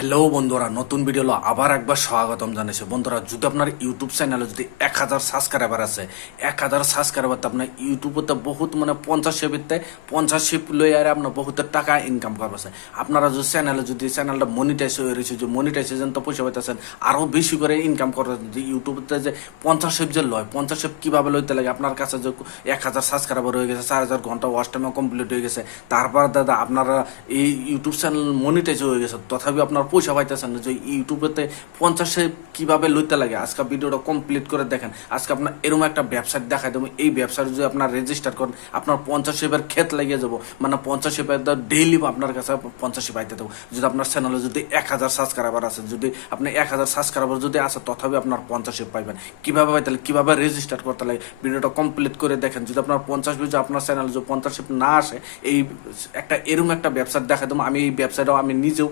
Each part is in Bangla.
হ্যালো বন্ধুরা, নতুন ভিডিও আবার একবার স্বাগতম জানাইছে। বন্ধুরা, যদি আপনার ইউটিউব চ্যানেলে যদি 1000 সাবস্ক্রাইবার আছে, 1000 সাবস্ক্রাইবার আপনার ইউটিউবতে বহুত 50 শিবিতে 50 শিপ লই আর আপনার বহুত টাকা ইনকাম করতেছে। আপনারা যদি চ্যানেলটা মনিটাইজ হয়ে রয়েছে, যে মনিটাইজেশন তো পয়সা পাইতেছেন, আরও বেশি করে ইনকাম করতেছেন। যে ইউটিউবতে যে 50 শিপ যে লয়, 50 শিপ কীভাবে লইতে লাগে, আপনার কাছে যে 1000 সাবস্ক্রাইবার হয়ে গেছে, 4000 ঘন্টা ওয়াচ টাইমও কমপ্লিট হয়ে গেছে, তারপর দাদা আপনারা এই ইউটিউব চ্যানেল মনিটাইজ হয়ে গেছে, তথাপি আপনার পয়সা পাইতেছেন না, যে ইউটিউবেতে 50 কিভাবে লইতে লাগে। আজকে ভিডিওটা কমপ্লিট করে দেখেন। আজকে আপনার এরকম একটা ওয়েবসাইট দেখাই দেবো। এই ওয়েবসাইট যদি আপনার রেজিস্টার করেন, আপনার 50 ক্ষেত লাগিয়ে যাবো, মানে 50 ডেইলি আপনার কাছে 50 পাইতে দেবো। যদি আপনার চ্যানেলে যদি 1000 সাবস্ক্রাইবার আছে, যদি আপনি 1000 সাবস্ক্রাইবার যদি আছে, তথাপি আপনার 50 পাইবেন। কিভাবে পাইতে লাগে, কিভাবে রেজিস্টার করতে লাগে, ভিডিওটা কমপ্লিট করে দেখেন। যদি আপনার 50 আপনার চ্যানেলে যদি 50 না আসে, এই এরকম একটা ওয়েবসাইট দেখাই দেবো। আমি এই ওয়েবসাইটও আমি নিজেও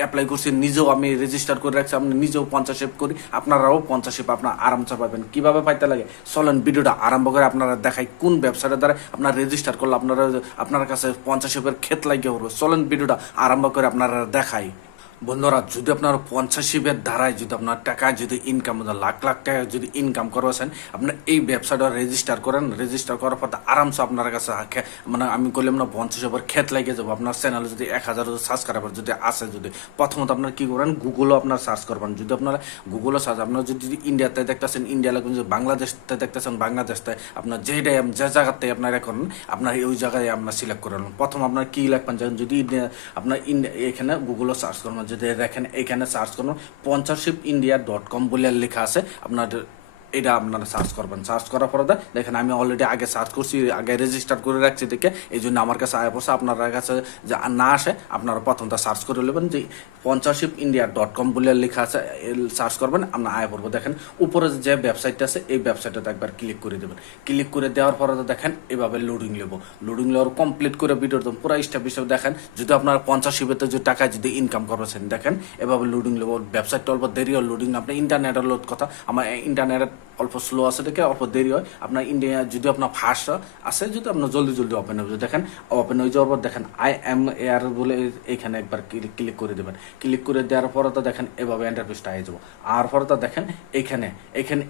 অ্যাপ্লাই করছি, নিজেও আমি রেজিস্টার করে রাখছি, আমি নিজেও 50 করি, আপনারাও 50 আপনার আরামসে পাবেন। কিভাবে পাইতে লাগে চলেন ভিডিওটা আরম্ভ করে আপনারা দেখাই কোন ব্যবসাটার দ্বারা আপনার রেজিস্টার করলে আপনার কাছে 50 ক্ষেত লাগিয়ে পড়বে। চলেন ভিডিওটা আরম্ভ করে আপনারা দেখাই। বন্ধুরা, যদি আপনার 50 দ্বারাই যদি আপনার টাকা যদি ইনকাম, লাখ লাখ টাকা যদি ইনকাম করছেন, আপনার এই ব্যবসাটা রেজিস্টার করেন। রেজিস্টার করার পর আরামসে আপনার কাছে মানে আমি বললাম না 50 ক্ষেত লাগিয়ে যাবো। আপনার চ্যানেলে যদি 1000 সাবস্ক্রাইবার যদি আসে, যদি প্রথমত আপনার কি করেন, গুগলও আপনার সার্চ করবেন। যদি আপনারা গুগলও সার্চ, আপনার যদি ইন্ডিয়াতে দেখতেছেন ইন্ডিয়া লাগবেন, যদি বাংলাদেশতে দেখতেছেন বাংলাদেশতে, আপনার যে জায়গাতে আপনার এখন আপনার ওই জায়গায় আপনার সিলেক্ট করেন। প্রথম আপনার কি লিখবেন, যদি আপনার এখানে গুগলও সার্চ করবেন, যদি দেখেন এখানে সার্চ করুন 50india.com বলে লেখা আছে, আপনার এটা আপনারা সার্চ করবেন। সার্চ করার পরে দেখেন আমি অলরেডি আগে সার্চ করছি, আগে রেজিস্টার করে রাখছি দেখে এই জন্য আমার কাছে আয় পড়ছে। আপনার কাছে যে না আসে, আপনারা প্রথমটা সার্চ করে নেবেন, যে 50india.com বলে লেখা আছে, সার্চ করবেন, আপনার আয় পড়বো। দেখেন উপরে যে ওয়েবসাইটটা আছে, এই ওয়েবসাইটটাতে একবার ক্লিক করে দেবেন। ক্লিক করে দেওয়ার পরে দেখেন এভাবে লোডিং নেবো। লোডিং নেওয়ার কমপ্লিট করে ভিডিওর পুরো স্টেপ হিসেবে দেখেন। যদি আপনার 50 যে টাকা যদি ইনকাম করছেন, দেখেন এভাবে লোডিং নেবো। ওয়েবসাইটটা অল্প দেরি হয় লোডিং, আপনার ইন্টারনেটের লোড কথা, আমার ইন্টারনেটের অল্প স্লো আছে দেখে অল্প দেরি হয়। আপনার ইন্ডিয়া যদি আপনার ফাস্ট আছে, যদি আপনার জলদি ওপেন হবে, দেখেন ওপেন হয়ে যাওয়ার পর দেখেন IMAR বলে এখানে একবার ক্লিক করে দেবেন। ক্লিক করে দেওয়ার পরে তো দেখেন এভাবে ইন্টারফেসটা হয়ে যাবো। আর পরে তো দেখেন এখানে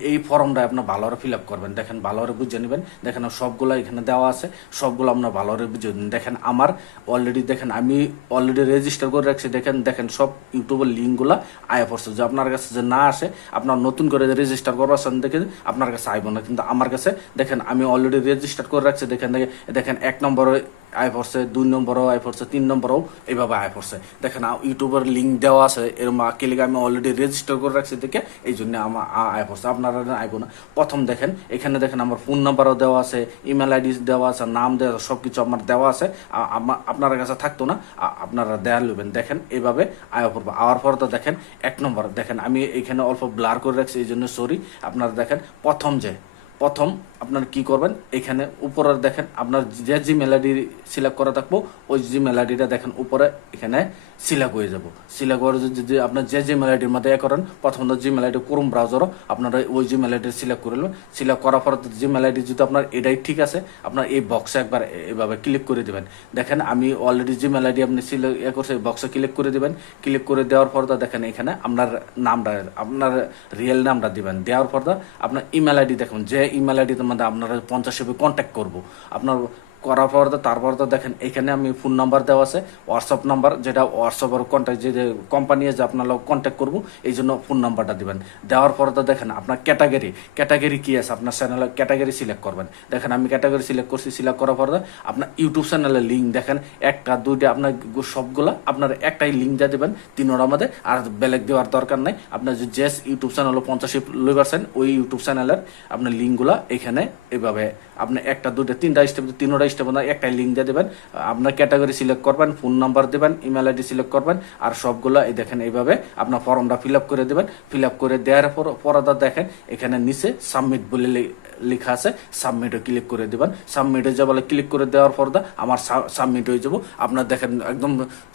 এই ফর্মটা আপনার ভালোভাবে ফিল আপ করবেন। দেখেন ভালোভাবে বুঝে নেবেন। দেখেন সবগুলো এখানে দেওয়া আছে, সবগুলো আপনার ভালোভাবে বুঝে নেবেন। দেখেন আমার অলরেডি দেখেন আমি অলরেডি রেজিস্টার করে রাখছি। দেখেন সব ইউটিউবের লিঙ্কগুলো আয়া পড়ছে। যে আপনার কাছে যে না আসে, আপনার নতুন করে রেজিস্টার করবেন, দেখেন আপনার কাছে আইব না, কিন্তু আমার কাছে দেখেন আমি অলরেডি রেজিস্টার করে রাখছি। দেখেন 1 নম্বরে আয় পড়ছে, 2 নম্বরও আয় পড়ছে, 3 নম্বরও এইভাবে আয় পড়ছে। দেখেন ইউটিউবের লিঙ্ক দেওয়া আছে, এরকম লিগে আমি অলরেডি রেজিস্টার করে রাখছি দেখে এই জন্য আমার আয় পড়ছে। আপনারা আইব না। প্রথম দেখেন এখানে দেখেন আমার ফোন নাম্বারও দেওয়া আছে, ইমেল আইডি দেওয়া আছে, নাম দেওয়া, সবকিছু আমার দেওয়া আছে। আপনার কাছে থাকতো না, আপনারা দেয়া নেবেন। দেখেন এইভাবে আয় পড়বো। আওয়ার পর তো দেখেন 1 নম্বর দেখেন আমি এখানে অল্প ব্লার করে রাখছি, এই জন্য সরি। আপনারা দেখেন প্রথম আপনার কি করবেন, এখানে উপরে দেখেন আপনার যে জিমেল আইডি সিলেক্ট করা থাকবো, ওই জিমেল আইডিটা দেখেন উপরে এখানে সিলেক্ট হয়ে যাবো। সিলেক্ট করে যদি আপনার যে জিমেল আইডির মধ্যে করেন, প্রথমত জিমেল আইডি ক্রোম ব্রাউজারও আপনারা ওই জিমেল আইডি সিলেক্ট করে নেবেন। সিলেক্ট করার পর জিমেল আইডি যদি আপনার এটাই ঠিক আছে, আপনার এই বক্সে একবার এভাবে ক্লিক করে দেবেন। দেখেন আমি অলরেডি জিমেল আইডি আপনি সিলেক্ট করছে, বক্সে ক্লিক করে দেবেন। ক্লিক করে দেওয়ার পর দেখেন এখানে আপনার নামটা, আপনার রিয়েল নামটা দিবেন। দেওয়ার পর আপনার ইমেল আইডি দেখুন, যে ইমেল আইডির মধ্যে আপনারা 50 কন্ট্যাক্ট করবো আপনার করার পর তারপর তো দেখেন এখানে আমি ফোন নাম্বার দেওয়া আছে, হোয়াটসঅ্যাপ নাম্বার, যেটা হোয়াটসঅ্যাপের কন্ট্যাক্ট, যে কোম্পানি যে আপনার কন্ট্যাক্ট করবো, এই জন্য ফোন নাম্বারটা দিবেন। দেওয়ার পর তো দেখেন আপনার ক্যাটাগরি কি আছে, আপনার চ্যানেলে ক্যাটাগরি সিলেক্ট করবেন। দেখেন আমি ক্যাটাগরি সিলেক্ট করছি। সিলেক্ট করার পর আপনার ইউটিউব চ্যানেলের লিঙ্ক দেখেন 1টা 2টা আপনার সবগুলা আপনার একটাই লিঙ্ক দিয়ে দেবেন, 3টার মধ্যে, আর বেলেগ দেওয়ার দরকার নাই। আপনার যে ইউটিউব চ্যানেল 50 লইবারছেন, ওই ইউটিউব চ্যানেলের আপনার লিঙ্কগুলা এখানে এভাবে আপনি 1টা 2টা 3টা স্টেপ, 3টা স্টেপ একটাই লিঙ্ক দিয়ে দেবেন। আপনার ক্যাটাগরি সিলেক্ট করবেন, ফোন নাম্বার দেবেন, ইমেল আইডি সিলেক্ট করবেন, আর সবগুলো এই দেখেন এইভাবে আপনার ফর্মটা ফিল আপ করে দেবেন। ফিল আপ করে দেওয়ার পর দেখেন এখানে নিচে সাবমিট বলে লেখা আছে, সাবমিটে ক্লিক করে দেবেন। সাবমিটে যা বলে ক্লিক করে দেওয়ার পর আমার সাবমিট হয়ে যাব। আপনার দেখেন একদম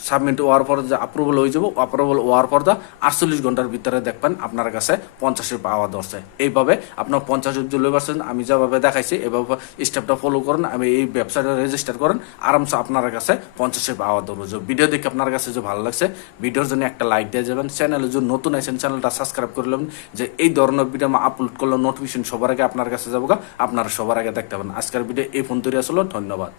সাবমিট হওয়ার পর যে অ্যাপ্রুভাল হয়ে যাব। অ্যাপ্রুভাল হওয়ার পর 48 ঘন্টার ভিতরে দেখবেন আপনার কাছে 50 পাওয়া ধরছে। এইভাবে আপনার 50 যে লইবারছেন, আমি যেভাবে দেখাইছি এভাবে স্টেপটা ফলো করুন। আমি এই ওয়েবসাইটে রেজিস্টার করেন, আরামসে আপনার কাছে 50 শেপ আওয়া ধরবো। যে ভিডিও দেখে আপনার কাছে যে ভালো লাগছে, ভিডিওর জন্য একটা লাইক দিয়ে যাবেন। চ্যানেলে যদি নতুন আছেন চ্যানেলটা সাবস্ক্রাইব করে নেবেন, যে এই ধরনের ভিডিও আমি আপলোড করলে নোটিফিকেশন সবার আগে আপনার কাছে যাবো, আপনারা সবার আগে দেখতে পাবেন। আজকের ভিডিও এই ফোন তৈরি আসলো, ধন্যবাদ।